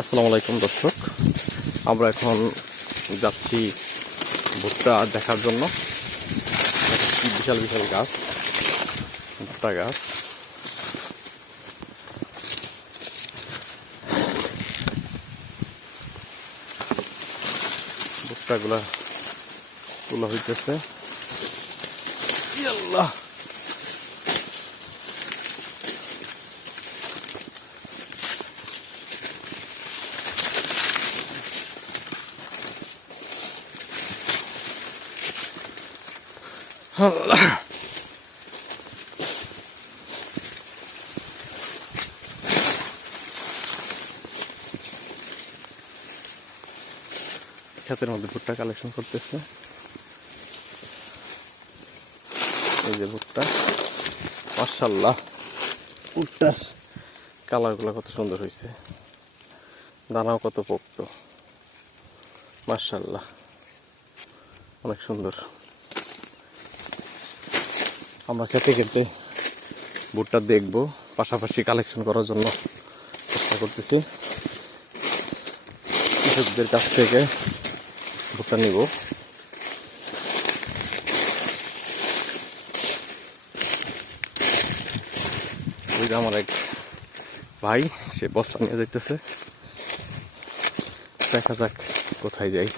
আসসালামু আলাইকুম দর্শক, আমরা এখন যাচ্ছি ভুট্টা দেখার জন্য। বিশাল বিশাল গাছ, ভুট্টা গাছ। ভুট্টাগুলা তোলা হইতেছে। আল্লাহ, ক্ষেতের মধ্যে ভুট্টা কালেকশন করতেছে। এই যে ভুট্টা, মাশাআল্লাহ, ভুট্টার কালারগুলো কত সুন্দর হয়েছে, দানাও কত পোক্ত, মাশাআল্লাহ, অনেক সুন্দর। আমরা খেতে খেতে ভুট্টা দেখবো, পাশাপাশি কালেকশন করার জন্য চেষ্টা করতেছি। কৃষকদের কাছ থেকে ভুট্টা নিব। ওই যে আমার এক ভাই, সে বস্তা নিয়ে যাইতেছে। দেখা যাক কোথায় যাই।